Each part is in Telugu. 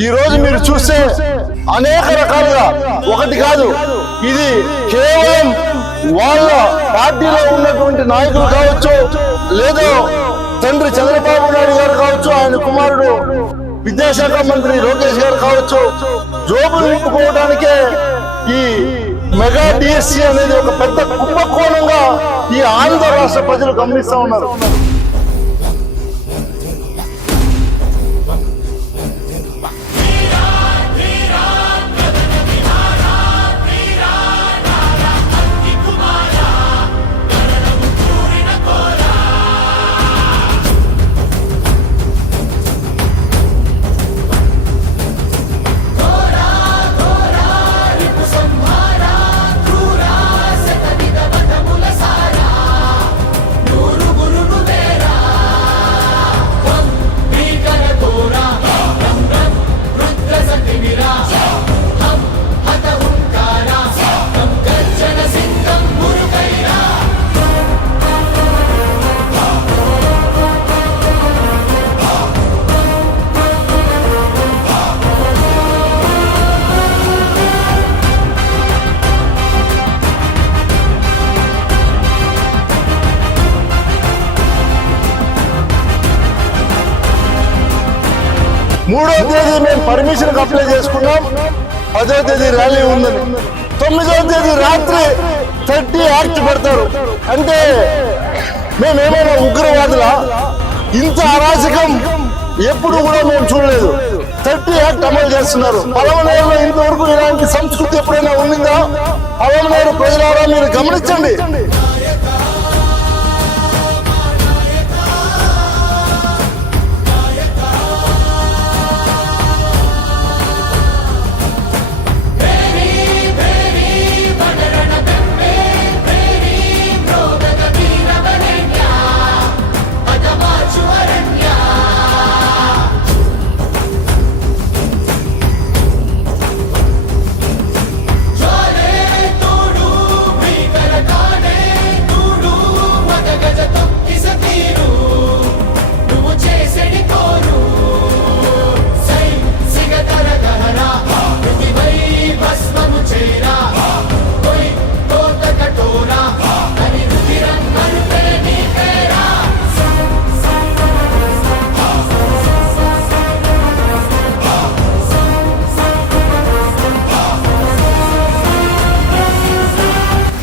ఈ రోజు మీరు చూస్తే అనేక రకాలుగా ఒకటి కాదు, ఇది కేవలం వాళ్ళ పార్టీలో ఉన్నటువంటి నాయకులు కావచ్చు, లేదో తండ్రి చంద్రబాబు నాయుడు గారు కావచ్చు, ఆయన కుమారుడు విద్యాశాఖ మంత్రి లోకేష్ గారు కావచ్చు, జోబులు నింపుకోవడానికే ఈ మెగా డిఎస్సి అనేది ఒక పెద్ద కుంభకోణంగా ఈ ఆంధ్ర రాష్ట్ర ప్రజలు గమనిస్తా ఉన్నారు. మూడో తేదీ మేము పర్మిషన్ అప్లై చేసుకున్నాం, 10వ తేదీ ర్యాలీ ఉందని. 9వ తేదీ రాత్రి 30 యాక్ట్ పెడతారు. అంటే మేమేమైనా ఉగ్రవాదులా? ఇంత అరాచకం ఎప్పుడు కూడా మేము చూడలేదు. 30 యాక్ట్ అమలు చేస్తున్నారు. పలమనేరులో ఇంతవరకు ఇలాంటి సంస్కృతి ఎప్పుడైనా ఉండిందా? పలమనేరు ప్రజలారా మీరు గమనించండి.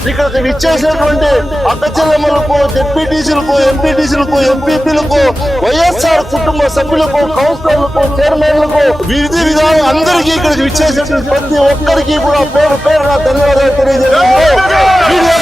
ఇక్కడికి విచ్చేసినటువంటి అక్క చెల్లెమ్మలకు, జెడ్పీటీసీలకు, ఎంపీటీసీలకు, ఎంపీపీలకు, వైఎస్ఆర్ కుటుంబ సభ్యులకు, కౌన్సిలర్లకు, చైర్మన్లకు, విధి విధానం అందరికీ ఇక్కడికి విచ్చేసినటువంటి ప్రతి ఒక్కరికి కూడా పేరు పేరున ధన్యవాదాలు తెలియజేస్తున్నాను.